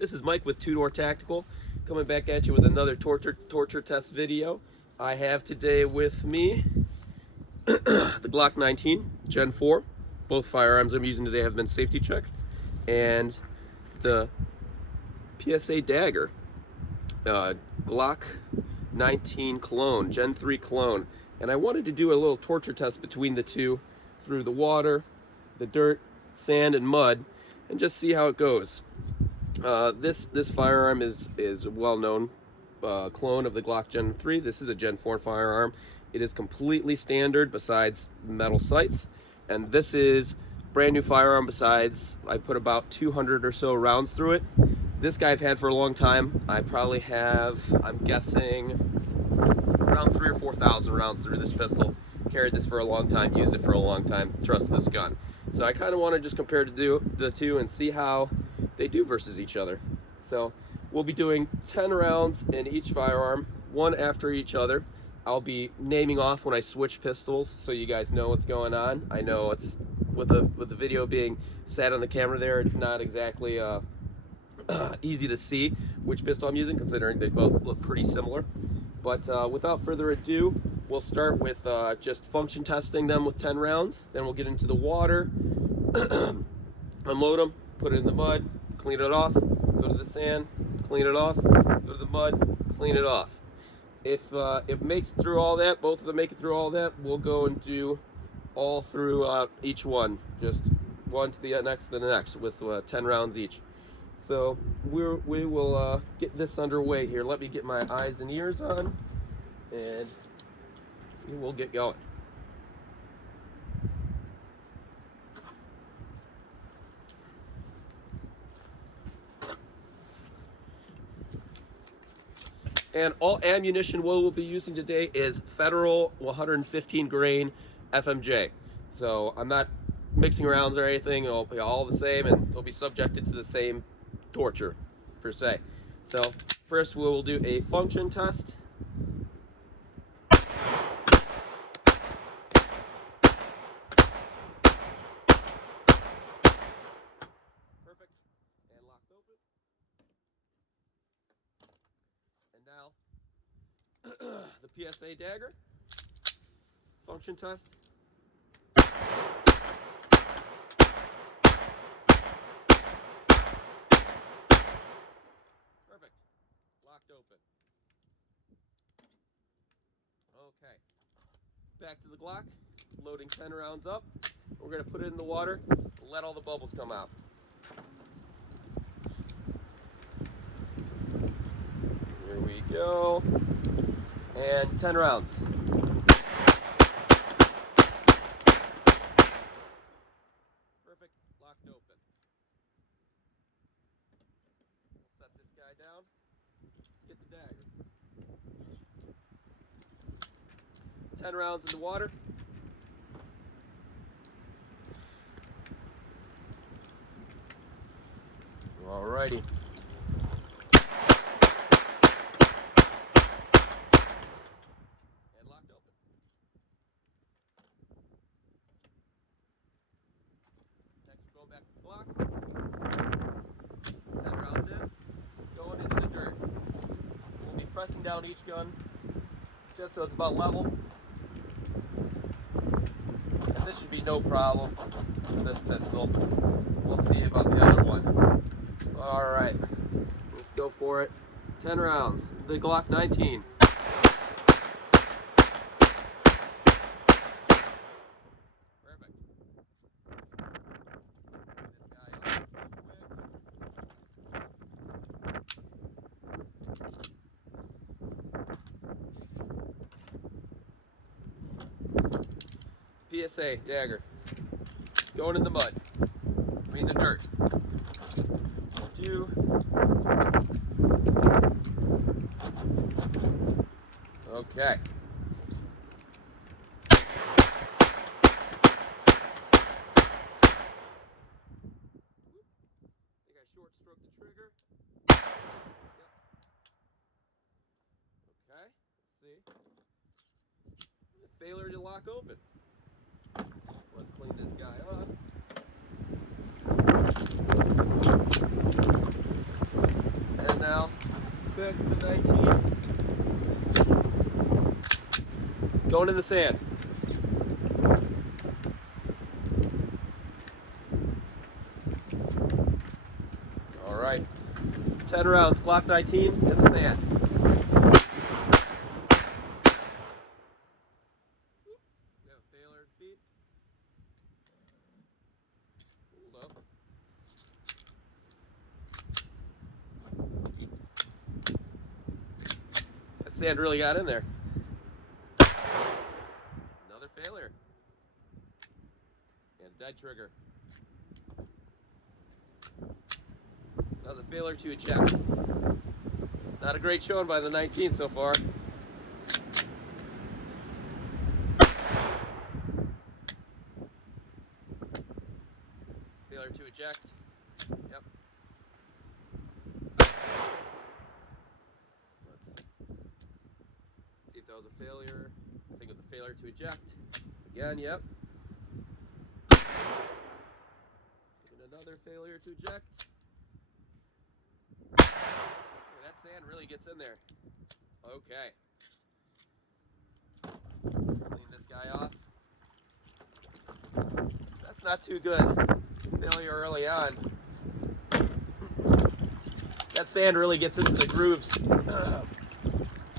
This is Mike with Two Door Tactical, coming back at you with another torture test video. I have today with me the Glock 19 Gen 4. Both firearms I'm using today have been safety checked, and the Psa Dagger Glock 19 clone, Gen 3 clone. And I wanted to do a little torture test between the two through the water, the dirt, sand, and mud, and just see how it goes. This firearm is a well-known clone of the Glock Gen 3. This is a Gen 4 firearm. It is completely standard besides metal sights, and this is brand new firearm. Besides, I put about 200 or so rounds through it. This guy I've had for a long time. I probably have, I'm guessing, around 3,000 or 4,000 rounds through this pistol. Carried this for a long time, used it for a long time, trust this gun. So I kind of want to just compare the two and see how they do versus each other. So we'll be doing 10 rounds in each firearm, one after each other. I'll be naming off when I switch pistols so you guys know what's going on. I know it's with the video being sat on the camera there, it's not exactly easy to see which pistol I'm using, considering they both look pretty similar. But without further ado, we'll start with just function testing them with 10 rounds. Then we'll get into the water, unload them, put it in the mud, clean it off, go to the sand, clean it off, go to the mud, clean it off. If it makes it through all that, both of them make it through all that, we'll go and do all through each one, just one to the next to the next, with 10 rounds each. So we will get this underway here. Let me get my eyes and ears on, and we will get going. And all ammunition we'll be using today is Federal 115 grain FMJ. So I'm not mixing rounds or anything. It'll be all the same, and they'll be subjected to the same torture per se. So first we will do a function test. Perfect. And locked open. And now the Psa Dagger function test. Perfect. Locked open. Okay. Back to the Glock. Loading 10 rounds up. We're going to put it in the water and let all the bubbles come out. Here we go. And 10 rounds. Perfect. Locked open. We'll set this guy down. Get the dagger. 10 rounds in the water. Alrighty. And locked open. Next, we're going back to the Glock. 10 rounds in. Going into the dirt. We'll be pressing down each gun just so it's about level. And this should be no problem with this pistol. We'll see about the other one. Alright, let's go for it. 10 rounds. The Glock 19. Perfect. This guy up quick. Psa Dagger. Going in the mud. I mean the dirt. Okay. Think I short stroked the trigger. Yep. Okay, let's see. Failure to lock open. Let's clean this guy up. back to the 19. Going in the sand. All right. 10 rounds, Glock 19 in the sand. We have a failure at feet. Hold up. That sand really got in there. Another failure. And dead trigger. Another failure to eject. Not a great showing by the 19 so far. Failure to eject. Yep. Let's see if that was a failure. I think it was a failure to eject. Again, yep. And another failure to eject. That sand really gets in there. Okay. Clean this guy off. That's not too good. Failure early on. That sand really gets into the grooves.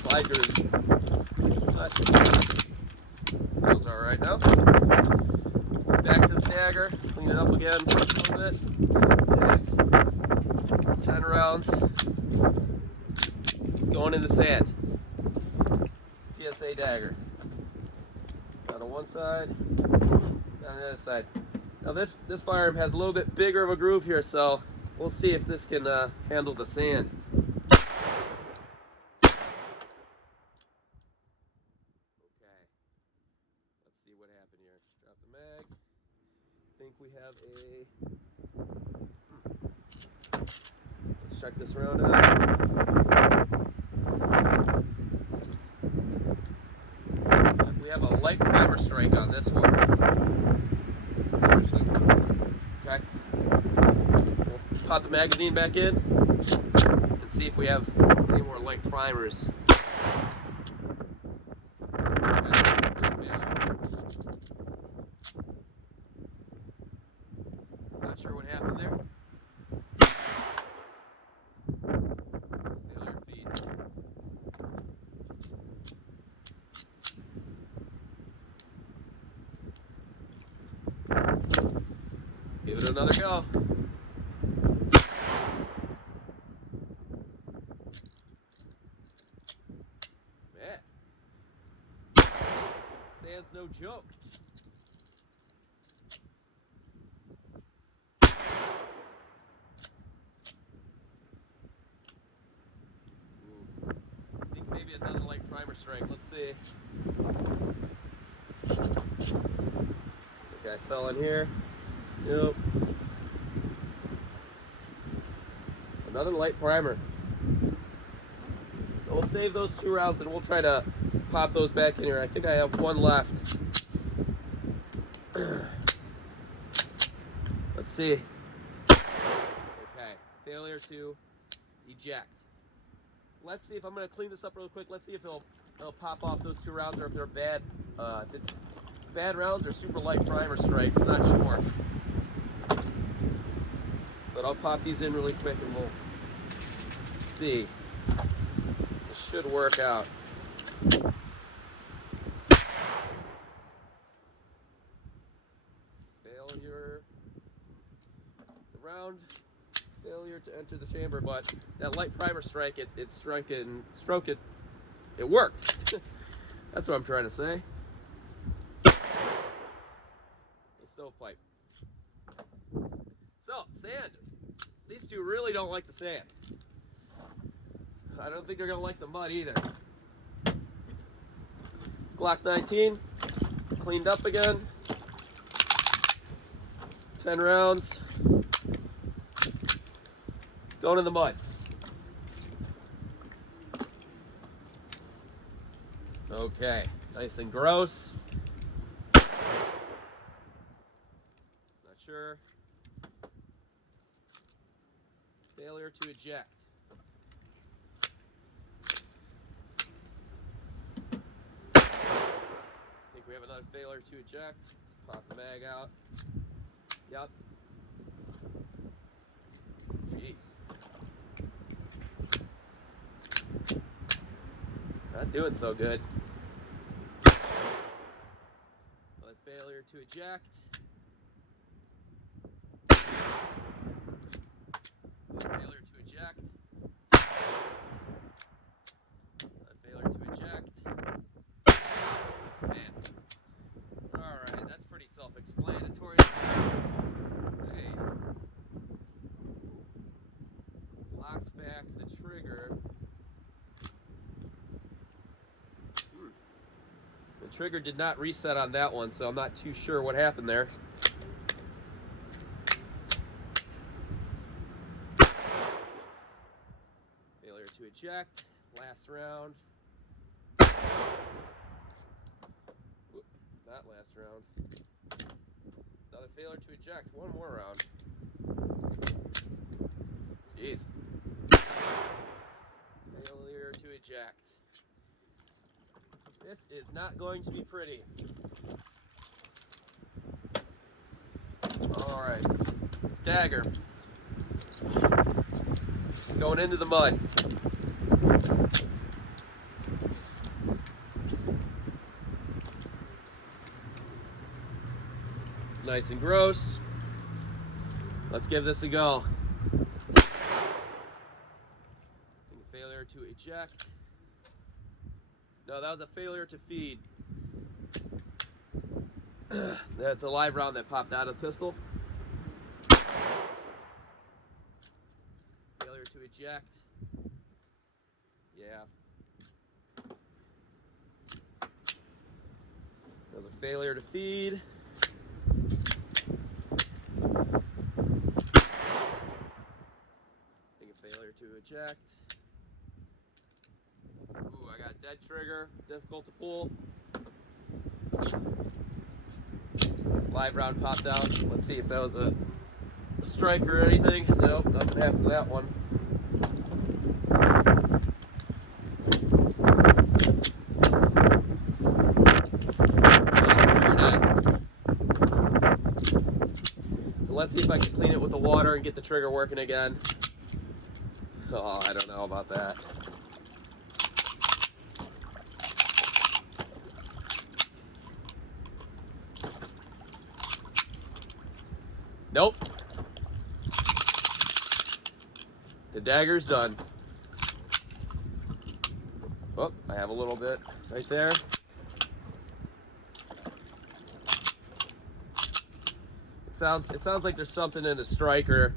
Slide grooves. Feels alright now. Back to the dagger. Clean it up again a little bit. 10 rounds. Going in the sand. Psa Dagger. Down on one side, down the other side. Now this firearm has a little bit bigger of a groove here, so we'll see if this can handle the sand. Okay. Let's see what happened here. Drop the mag. I think we have a... Let's check this round out. We have a light primer strike on this one. Interesting. Okay. We'll pop the magazine back in and see if we have any more light primers. Not sure what happened there. Failure feed. Give it another go. Man. Sand's no joke. Ooh. I think maybe another light primer strike. Let's see. Okay, I fell in here. Nope. Another light primer. So we'll save those 2 rounds and we'll try to pop those back in here. I think I have one left. Let's see. Okay, failure to eject. Let's see if I'm going to clean this up real quick. Let's see if it'll pop off those 2 rounds or if they're bad. If it's bad rounds or super light primer strikes, I'm not sure. But I'll pop these in really quick and we'll see. This should work out. Failure. The round. Failure to enter the chamber, but that light primer strike, it struck it and stroke it. It worked. That's what I'm trying to say. The stovepipe. So, sand. These two really don't like the sand. I don't think they're going to like the mud either. Glock 19, cleaned up again. 10 rounds. Going in the mud. Okay, nice and gross. Not sure. Failure to eject. We have another failure to eject. Let's pop the mag out. Yep. Jeez. Not doing so good. Another failure to eject. Another failure to eject. Another failure to eject. Man. Alright, that's pretty self-explanatory. Hey. Locked back the trigger. The trigger did not reset on that one, so I'm not too sure what happened there. Failure to eject. Last round. Whoop, not last round. Another failure to eject. One more round. Jeez. Failure to eject. This is not going to be pretty. Alright. Dagger. Going into the mud. Nice and gross. Let's give this a go. Failure to eject. No, that was a failure to feed. That's the live round that popped out of the pistol. Failure to eject. Yeah. That was a failure to feed. I think a failure to eject. Ooh, I got a dead trigger, difficult to pull. Live round popped out. Let's see if that was a strike or anything. Nope, nothing happened to that one. So let's see if I can clean it with the water and get the trigger working again. Oh, I don't know about that. Nope. The dagger's done. Oh, I have a little bit right there. It sounds like there's something in the striker.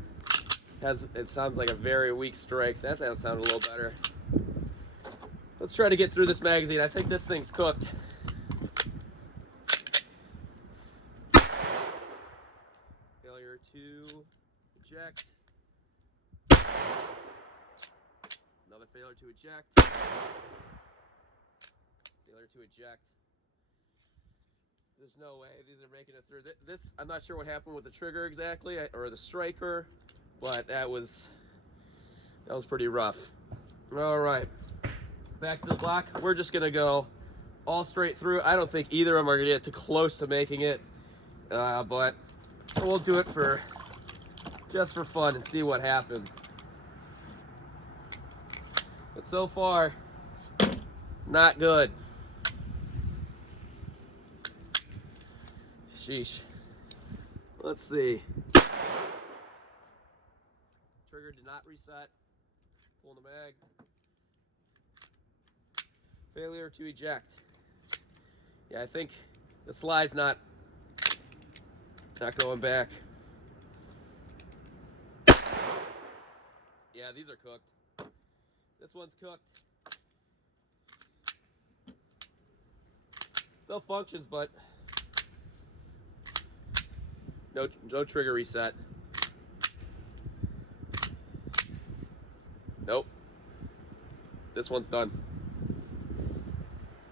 It sounds like a very weak strike. That sounds a little better. Let's try to get through this magazine. I think this thing's cooked. Failure to eject. Another failure to eject. Failure to eject. There's no way these are making it through. This I'm not sure what happened with the trigger exactly, or the striker, but that was pretty rough. All right, back to the Glock. We're just gonna go all straight through. I don't think either of them are gonna get too close to making it, but we'll do it just for fun and see what happens. But so far, not good. Sheesh. Let's see. Trigger did not reset. Pulling the mag. Failure to eject. Yeah, I think the slide's not going back. Yeah, these are cooked. This one's cooked. Still functions, but no trigger reset. Nope. This one's done.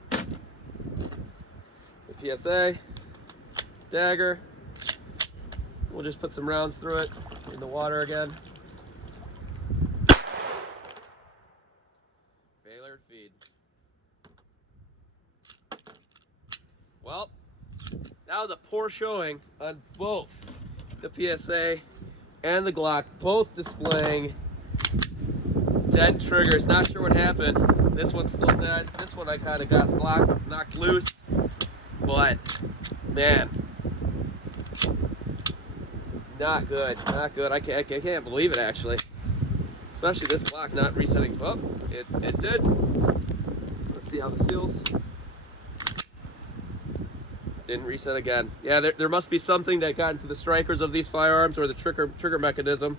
The PSA, dagger. We'll just put some rounds through it in the water again. Failure feed. Well, That was a poor showing on both the PSA and the Glock, both displaying dead triggers. Not sure what happened. This one's still dead. This one I kind of got knocked loose. But, man, not good. Not good. I can't believe it, actually. Especially this Glock not resetting. Well, it did. Let's see how this feels. Didn't reset again. Yeah, there must be something that got into the strikers of these firearms or the trigger mechanism,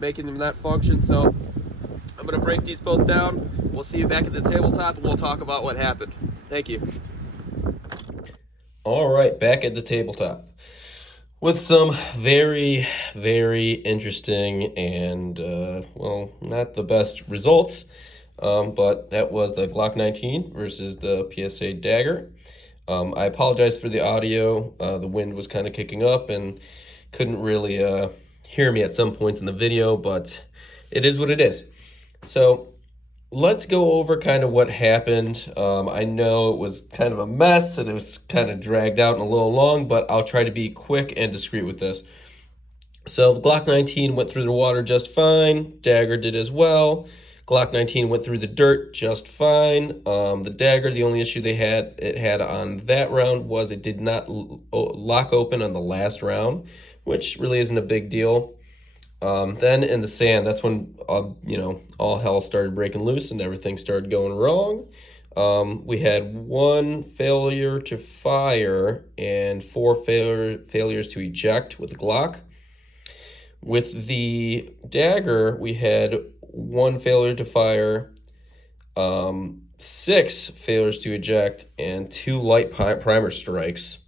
making them not function. So I'm going to break these both down. We'll see you back at the tabletop, and we'll talk about what happened. Thank you. All right, back at the tabletop with some very, very interesting and, well, not the best results, but that was the Glock 19 versus the Psa Dagger. I apologize for the audio. The wind was kind of kicking up and couldn't really hear me at some points in the video, but it is what it is. So let's go over kind of what happened. I know it was kind of a mess and it was kind of dragged out and a little long, but I'll try to be quick and discreet with this. So the Glock 19 went through the water just fine. Dagger did as well. Glock 19 went through the dirt just fine. The Dagger, the only issue it had on that round was it did not lock open on the last round, which really isn't a big deal. Then in the sand, that's when, all hell started breaking loose and everything started going wrong. We had 1 failure to fire and 4 failures to eject with the Glock. With the Dagger, we had 1 failure to fire, 6 failures to eject, and 2 light primer strikes.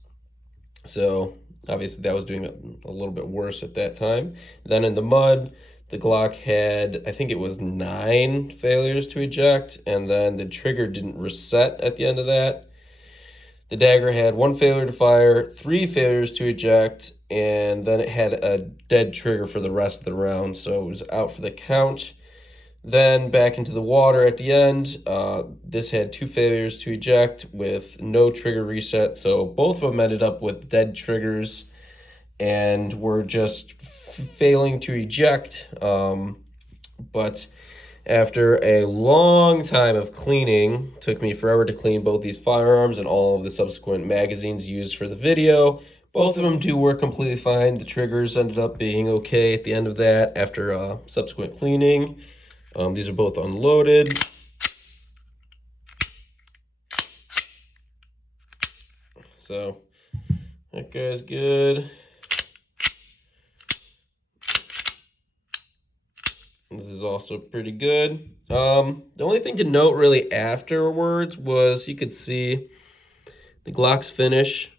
So obviously that was doing a little bit worse at that time. Then in the mud, the Glock had, I think it was 9 failures to eject, and then the trigger didn't reset at the end of that. The Dagger had 1 failure to fire, 3 failures to eject, and then it had a dead trigger for the rest of the round, so it was out for the count. Then back into the water at the end. This had 2 failures to eject with no trigger reset, so both of them ended up with dead triggers and were just failing to eject. But after a long time of cleaning, took me forever to clean both these firearms and all of the subsequent magazines used for the video. Both of them do work completely fine. The triggers ended up being okay at the end of that after subsequent cleaning. These are both unloaded. So that guy's good. This is also pretty good. The only thing to note really afterwards was you could see the Glock's finish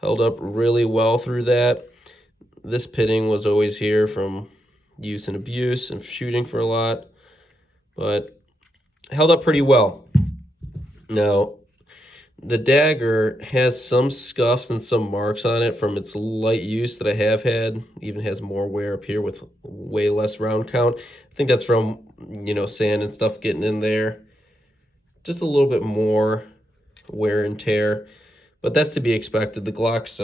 held up really well through that. This pitting was always here from use and abuse and shooting for a lot, but held up pretty well. Now, the Dagger has some scuffs and some marks on it from its light use that I have had. Even has more wear up here with way less round count. I think that's from, sand and stuff getting in there. Just a little bit more wear and tear, but that's to be expected. The Glock's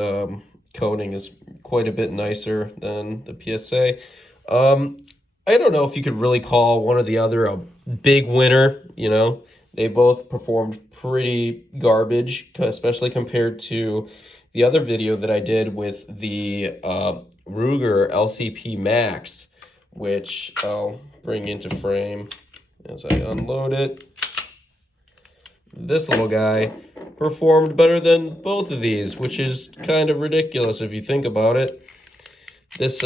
coating is quite a bit nicer than the PSA. I don't know if you could really call one or the other a big winner. They both performed pretty garbage, especially compared to the other video that I did with the Ruger LCP Max, which I'll bring into frame as I unload it. This little guy performed better than both of these, which is kind of ridiculous if you think about it. This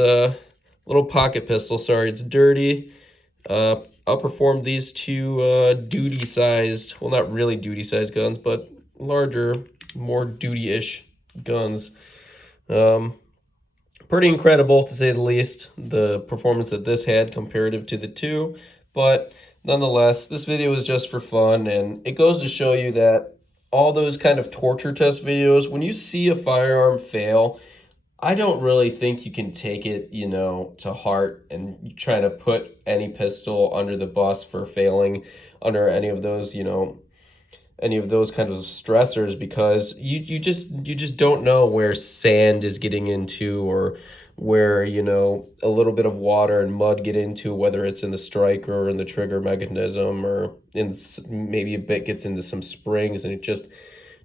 little pocket pistol, sorry, it's dirty, outperformed these two duty-sized, well, not really duty-sized guns, but larger, more duty-ish guns. Pretty incredible, to say the least, the performance that this had comparative to the two, but nonetheless, this video is just for fun, and it goes to show you that all those kind of torture test videos, when you see a firearm fail, I don't really think you can take it, to heart and try to put any pistol under the bus for failing under any of those, any of those kinds of stressors, because you just don't know where sand is getting into, or where, you know, a little bit of water and mud get into, whether it's in the striker or in the trigger mechanism, or maybe a bit gets into some springs, and it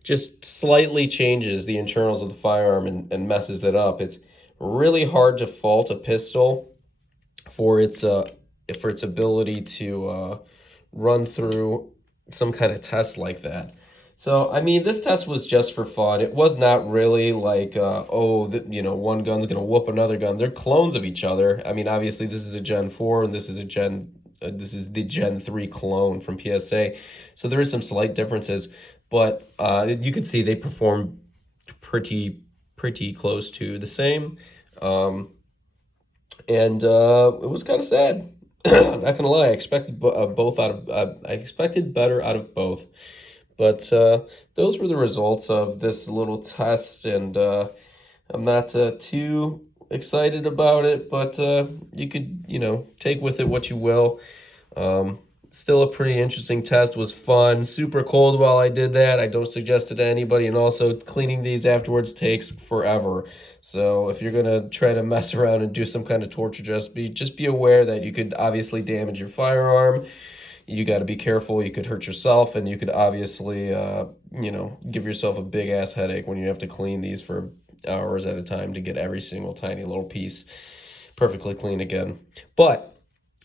just slightly changes the internals of the firearm and messes it up. It's really hard to fault a pistol for its ability to run through some kind of test like that. So, I mean, this test was just for fun. It was not really like, you know, one gun's gonna whoop another gun. They're clones of each other. I mean, obviously, this is a Gen 4, and this is the Gen 3 clone from PSA. So there is some slight differences, but you can see they perform pretty close to the same. And it was kind of sad. Not gonna lie, I expected I expected better out of both, but those were the results of this little test, and I'm not too excited about it, but you could, you know, take with it what you will. Still a pretty interesting test. Was fun. Super cold while I did that. I don't suggest it to anybody, and also cleaning these afterwards takes forever. So if you're gonna try to mess around and do some kind of torture, just be aware that you could obviously damage your firearm. You got to be careful. You could hurt yourself, and you could obviously, you know, give yourself a big ass headache when you have to clean these for hours at a time to get every single tiny little piece perfectly clean again. But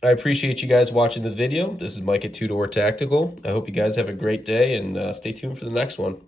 I appreciate you guys watching the video. This is Mike at Two Door Tactical. I hope you guys have a great day, and stay tuned for the next one.